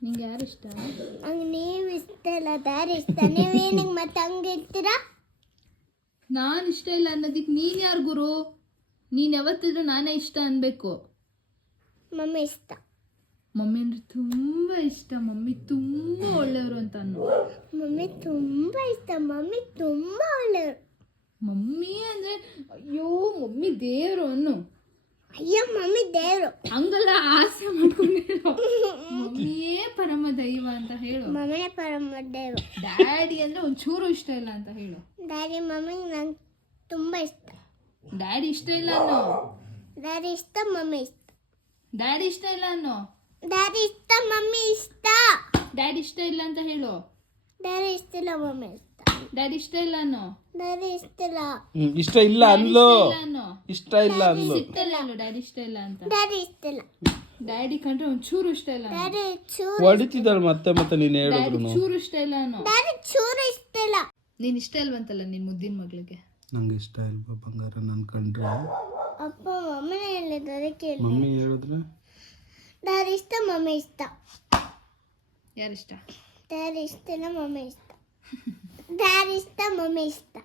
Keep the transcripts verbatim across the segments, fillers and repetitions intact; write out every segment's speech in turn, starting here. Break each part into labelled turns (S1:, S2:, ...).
S1: ನಿಂಗೆ ಯಾರು ಇಷ್ಟ?
S2: ಹಂಗೆ ನೀವು ಇಷ್ಟ ಇಲ್ಲ, ದಾರಿ ಇಷ್ಟ. ನೀವೇನಿಗೆ ಮತ್ತೆ ಹಂಗೆ ಇರ್ತೀರಾ?
S1: ನಾನು ಇಷ್ಟ ಇಲ್ಲ ಅನ್ನೋದಕ್ಕೆ ನೀನು ಯಾರು ಗುರು? ನೀನು ಯಾವತ್ತಿದ್ರು ನಾನೇ ಇಷ್ಟ ಅನ್ಬೇಕು.
S2: ಮಮ್ಮಿ ಇಷ್ಟ.
S1: ಮಮ್ಮಿ ಅಂದರೆ ತುಂಬ ಇಷ್ಟ. ಮಮ್ಮಿ ತುಂಬ ಒಳ್ಳೆಯವರು ಅಂತ ಅನ್ನು.
S2: ಮಮ್ಮಿ ತುಂಬ ಇಷ್ಟ. ಮಮ್ಮಿ ತುಂಬ ಒಳ್ಳೆಯವರು.
S1: ಮಮ್ಮಿ ಅಂದರೆ ಅಯ್ಯೋ ಮಮ್ಮಿ ದೇವರು ಅನ್ನು.
S2: ಅಯ್ಯೋ ಮಮ್ಮಿ ದೇವರು
S1: ಹಂಗಲ್ಲ, ಆಸೆ ಮಾಡ್ಕೊಂಡು ಹೇಳು. ಮಮ್ಮಿಯೇ ಪರಮ ದೈವ ಅಂತ ಹೇಳು.
S2: ಮಮ್ಮಿನೇ ಪರಮ ದೇವರು.
S1: ಡ್ಯಾಡಿ ಅಂದರೆ ಒಂಚೂರು ಇಷ್ಟ ಇಲ್ಲ ಅಂತ ಹೇಳು.
S2: ಡ್ಯಾಡಿ ಮಮ್ಮಿ ನಂಗೆ ತುಂಬ ಇಷ್ಟ.
S1: ಡ್ಯಾಡಿ ಇಷ್ಟ ಇಲ್ಲ ಅನ್ನೋ.
S2: ಡ್ಯಾಡಿ ಇಷ್ಟ, ಮಮ್ಮಿ ಇಷ್ಟ.
S1: ಡ್ಯಾಡಿ ಇಷ್ಟ ಇಲ್ಲ ಅನ್ನೋ.
S2: ಡ್ಯಾಡಿ ಇಷ್ಟ, ಮಮ್ಮಿ ಇಷ್ಟ.
S1: ಡ್ಯಾಡಿ ಇಷ್ಟ ಇಲ್ಲ ಅಂತ ಹೇಳು.
S2: ಡ್ಯಾಡಿ ಇಷ್ಟ ಇಲ್ಲ, ಮಮ್ಮಿ ಇಷ್ಟ.
S1: ಡ್ಯಾಡಿ ಇಷ್ಟ ಇಲ್ಲ ಅನ್ನೋ.
S2: ಡ್ಯಾಡಿ ಇಷ್ಟ ಇಲ್ಲ.
S3: ಇಷ್ಟ ಇಲ್ಲ ಅನ್ಲೋ.
S1: ಅನ್ನೋ.
S3: ಇಷ್ಟ ಇಲ್ಲ ಅನ್ಲೋ.
S1: ಸಿಟ್ಟಲ್ಲ ಅಲ್ಲೋ ಡ್ಯಾಡಿ ಇಷ್ಟ ಇಲ್ಲ ಅಂತ.
S2: ಡ್ಯಾಡಿ ಇಷ್ಟ ಇಲ್ಲ.
S1: ಡ್ಯಾಡಿ ಕಂಡ್ರೆ ಒಂಚೂರು ಇಷ್ಟ ಇಲ್ಲ.
S2: ಡ್ಯಾಡಿ ಚೂರು.
S3: ಹೊಡಿತಿದ್ದಾಳೆ ಮತ್ತೆ ಮತ್ತೆ ನೀನು
S1: ಡ್ಯಾಡಿ
S3: ಹೇಳಿದ್ರು.
S1: ಚೂರು ಇಷ್ಟ ಇಲ್ಲ ಅನ್ನೋ.
S2: ಡ್ಯಾಡಿ ಚೂರು ಇಷ್ಟ ಇಲ್ಲ.
S1: ನೀನು ಇಷ್ಟ ಇಲ್ವಂತಲ್ಲ ನಿನ್ನ ಮುದ್ದಿನ ಮಗಳಿಗೆ.
S3: ನಂಗೆ ಇಷ್ಟ ಇಲ್ವಾ ಬಂಗಾರ ನನ್ ಕಂಡ್ರೆ?
S2: ಅಪ್ಪ ಮಮ್ಮಿನೇ ಹೇಳಿದ್ದಾರೆ ಕೇಳಿ.
S3: ಮಮ್ಮಿ ಹೇಳಿದ್ರೆ
S2: ಡ್ಯಾಡಿ ಇಷ್ಟ, ಮಮ್ಮಿ ಇಷ್ಟ.
S1: ಯಾರಿಷ್ಟ?
S2: ಡ್ಯಾಡಿ ಇಷ್ಟ ಇಲ್ಲ, ಮಮ್ಮಿ ಇಷ್ಟ. ಡ್ಯಾಡಿ ಇಷ್ಟ, ಮಮ್ಮಿ ಇಷ್ಟ.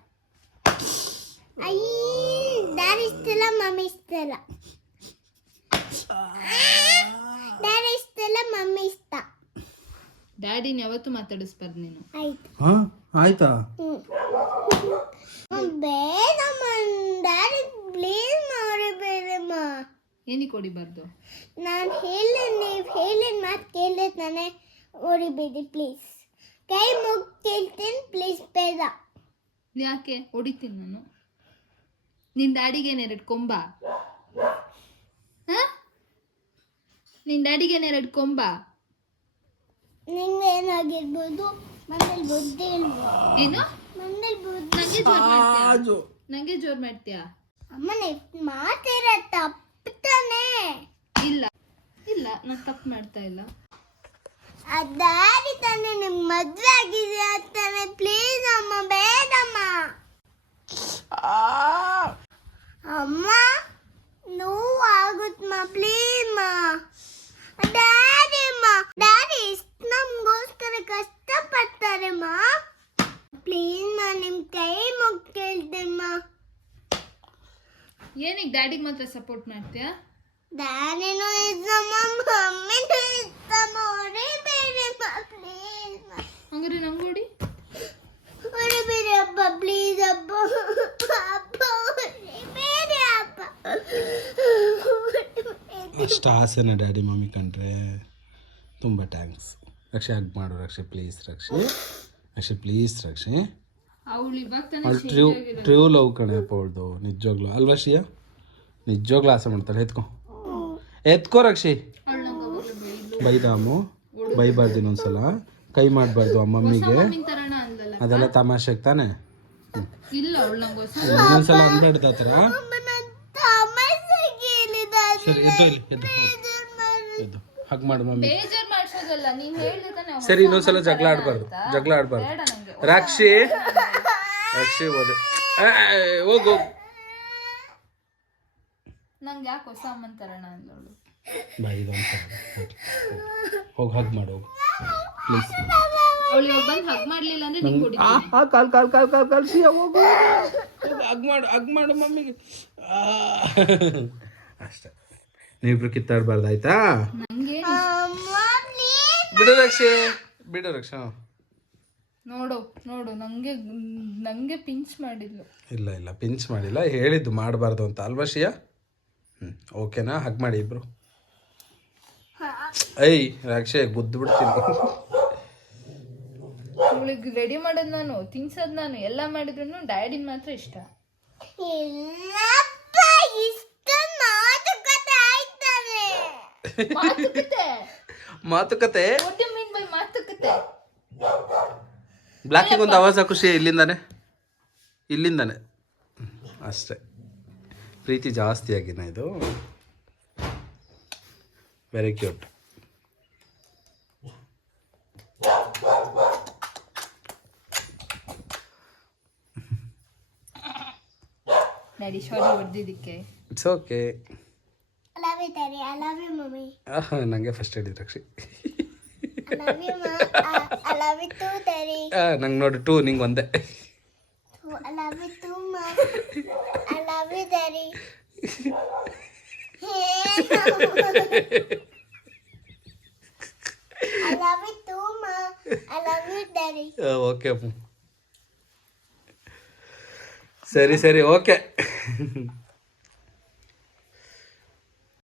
S2: ಅಯ್ಯ ಡ್ಯಾಡಿ ಇಷ್ಟ ಇಲ್ಲ, ಮಮ್ಮಿ ಇಷ್ಟ ಇಲ್ಲ. ಡ್ಯಾಡಿ ಇಷ್ಟ ಇಲ್ಲ, ಮಮ್ಮಿ ಇಷ್ಟ.
S1: ಡ್ಯಾಡಿನ ಯಾವತ್ತೂ ಮಾತಾಡಿಸ್ಬಾರ್ದು ನೀನು.
S2: ಆಯ್ತು.
S3: ಹಾ ಆಯ್ತಾ?
S2: ಹ್ಞೂ ಬೇಡಮ್ಮ, ಡ್ಯಾಡಿ ಪ್ಲೀಸ್ ಮಾಡಿ ಬೇಡಮ್ಮ.
S1: ಏನಕ್ಕೆ ಹೊಡಿಬಾರ್ದು?
S2: ನಾನು ಹೇಳಿ ನೀವು ಹೇಳಿದ ಮಾತು ಕೇಳಿದ್ರೆ ನಾನೇ ಹೊಡಿಬೇಡಿ ಪ್ಲೀಸ್. ಕೈ ಮುಗಿ ಕೇಳ್ತೀನಿ ಪ್ಲೀಸ್, ಬೇಡ.
S1: ಯಾಕೆ ಹೊಡಿತೀನಿ ನಾನು? ನಿನ್ನ ಡ್ಯಾಡಿಗೇನು ಎರಡು ಕೊಂಬ? ಹಾಂ, ನಿನ್ನ ಡ್ಯಾಡಿಗೇನು ಎರಡು ಕೊಂಬ?
S2: ನಿಂಗೆ ಏನಾಗಿರ್ಬೋದು, ಮನೇಲಿ ಬುದ್ಧಿ ಇಲ್ವಾ?
S1: ಏನು?
S2: ಮನೇಲಿ ಬುದ್ಧಿ.
S1: ನಂಗೆ ಜೋರ್ ಮಾಡ್ತೀಯಾ? ನಂಗೆ ಜೋರ್ ಮಾಡ್ತೀಯಾ?
S2: ಅಮ್ಮನ ಮಾತಿರೋ ತಪ್ಪು ತಾನೇ?
S1: ಇಲ್ಲ ಇಲ್ಲ, ನಾನು ತಪ್ಪು ಮಾಡ್ತಾ ಇಲ್ಲ.
S2: ಆ ಡ್ಯಾಡಿ ತಾನೇ ನಿಮ್ಗೆ ಮದುವೆ ಆಗಿದೆ ಅಂತಾನೆ. ಪ್ಲೀಸ್ ಅಮ್ಮ, ಬೇಡಮ್ಮ. ಅಮ್ಮ ನೋವು ಆಗುತ್ತಮ್ಮ, ಪ್ಲೀಸ್ ಮಾ. ಡ್ಯಾಡಿ ಅಮ್ಮ, ಡ್ಯಾಡಿ ಇಷ್ಟು ನಮಗೋಸ್ಕರ ಕಷ್ಟಪಡ್ತಾರೆ ಮಾ. ಪ್ಲೀಸ್ ಮಾ, ನಿಮ್ಮ ಕೈ ಮುಗಿ ಕೇಳ್ತೇಮ್ಮ.
S1: ಏನಕ್ಕೆ ಡ್ಯಾಡಿಗೆ ಮಾತ್ರ ಸಪೋರ್ಟ್ ಮಾಡ್ತೀಯಾ?
S2: ಡ್ಯಾಡಿನೂ ಇಷ್ಟಮ್ಮ, ಮಮ್ಮಿನೂ ಇಷ್ಟಮ್ಮ. ಹೊಡಿಬೇಡಿ ಅಮ್ಮ, ಪ್ಲೀಸ್ ಮಾ.
S1: ಹಂಗಾರೆ ನಂಗೆ ಹೊಡಿ.
S2: ಹೊಡಿಬೇಡಿ ಅಪ್ಪ, ಪ್ಲೀಸ್ ಅಪ್ಪ. ಅಪ್ಪ ಹೊಡಿಬೇಡಿ ಅಪ್ಪ.
S3: ಅಷ್ಟು ಆಸೆನ ಡ್ಯಾಡಿ ಮಮ್ಮಿ ಕಂಡ್ರೆ? ತುಂಬ ಥ್ಯಾಂಕ್ಸ್ ರಕ್ಷೆ. ಹಗ್ ಮಾಡು ರಕ್ಷೆ ಪ್ಲೀಸ್. ರಕ್ಷೆ ರಕ್ಷೆ ಪ್ಲೀಸ್ ರಕ್ಷೆ.
S1: ಅವಳು ಇವಾಗ ತಾನೇ
S3: ಅವಳು ಟ್ರೂ ಟ್ರೂ ಲವ್ ಕಣೆ ಅಪ್ಪ ಅವಳ್ದು, ನಿಜವಾಗ್ಲು ಅಲ್ವಾ ಶ್ರೀಯಾ? ನಿಜವಾಗ್ಲೂ ಆಸೆ ಮಾಡ್ತಾಳೆ. ಎತ್ಕೊ ಎತ್ಕೋ ರಕ್ಷಿ. ಬೈದಾಮು ಬೈಬಾರ್ದು ಇನ್ನೊಂದ್ಸಲ. ಕೈ ಮಾಡಬಾರ್ದು ಆ ಮಮ್ಮಿಗೆ. ಅದೆಲ್ಲ ತಮಾಷೆಗೆ ತಾನೆ.
S1: ಇಲ್ಲ ಅವಳು ನಂಗೆ ಹೊಸ
S3: ಇನ್ನೊಂದ್ಸಲ ಅನ್ಬೇಡ್ದು ಆ ಥರ. ಸರಿ ಎದ್ದು ಇಲ್ಲಿ, ಎದ್ದು ಎದ್ದು ಹಗ್ ಮಾಡು ಮಮ್ಮಿ.
S1: ಬೇಜಾರು ಮಾಡ್ಸೋದಲ್ಲ, ನೀನು ಹೇಳಿದ್ರೆ ತಾನೆ.
S3: ಸರಿ ಇನ್ನೊಂದ್ಸಲ ಜಗಳ ಆಡಬಾರ್ದು, ಜಗಳ ಆಡಬಾರ್ದು. ರಾಕ್ಷಿ ರಾಕ್ಷಿ ಹೋದೆ ಹೋಗು.
S1: ನಂಗೆ ಯಾಕೆ ಹೊಸ ಅಮ್ಮನ ತರೋಣ ಅಂದವಳು.
S3: ಬಾಯಿ ಹೋಗಿ ಹಗ್ ಮಾಡು ಪ್ಲೀಸ್.
S1: ಅವಳು ಇವಾಗ ಬಂದು ಹಗ್ ಮಾಡಲಿಲ್ಲ ಅಂದ್ರೆ ನಿಂಗೆ ಹೊಡಿ.
S3: ಕಾಲ್ ಕಾಲ್ ಕಾಲ್ ಕಾಲ್ ಕಾಲ್ ಶ್ರೀ ಹೋಗು. ಹಗ್ ಮಾಡು ಹಗ್ ಮಾಡು ಮಮ್ಮಿಗೆ. ಅಷ್ಟೇ, ನೀವಿಬ್ರು ಕಿತ್ತಾಡಬಾರ್ದು ಆಯ್ತಾ?
S1: ನಂಗೆ
S3: ಬಿಡು ರಕ್ಷೆ, ಬಿಡು ರಕ್ಷಾ.
S1: ನೋಡು ನೋಡು, ನಂಗೆ ನಂಗೆ ಪಿಂಚ್ ಮಾಡಿದ್ಲು.
S3: ಇಲ್ಲ ಇಲ್ಲ ಪಿಂಚ್ ಮಾಡಿಲ್ಲ, ಹೇಳಿದ್ದು ಮಾಡಬಾರ್ದು ಅಂತ ಅಲ್ವಾ ಶ್ರೀಯಾ? ಹ್ಞೂ ಓಕೆನಾ? ಹಗ್ ಮಾಡಿ ಇಬ್ರು. ಐ ರಾಕ್ಷೆ ಗುದ್ದು ಬಿಡ್ತೀನಿ.
S1: ಅವಳಿಗೆ ರೆಡಿ ಮಾಡೋದು ನಾನು, ತಿನ್ಸೋದು ನಾನು, ಎಲ್ಲ ಮಾಡಿದ್ರು ಡ್ಯಾಡಿನ ಮಾತ್ರ ಇಷ್ಟ. ಮಾತುಕತೆ
S3: ಮಾತುಕತೆ
S1: ವಾಟ್ ಯು ಮೀನ್ ಬೈ ಮಾತುಕತೆ?
S3: ಬ್ಲಾಕಿಗೆ ಒಂದು ಆವಾಜ ಖುಷಿ. ಇಲ್ಲಿಂದಾನೆ ಇಲ್ಲಿಂದಾನೆ ಅಷ್ಟೇ. ಪ್ರೀತಿ ಜಾಸ್ತಿ ಆಗಿನ ಇದು. Very cute.
S1: ಡ್ಯಾಡಿ ಸಾರಿ ಹೊಡೆದಿದ್ದಕ್ಕೆ.
S3: It's okay.
S2: I love you, Daddy. I love you, Mommy.
S3: ನನಗೆ ಫಸ್ಟ್ ಹೇಳಿದ್ರು Rakshi.
S2: love you, ma. I, I love you too, Daddy.
S3: ನಂಗೆ ನೋಡಿ ಟೂ ನಿಂಗೆ ಒಂದೇ.
S2: I love you too, ma. I love you, Daddy. I love you too, ma. I love you, Daddy.
S3: Okay ಸರಿ ಸರಿ okay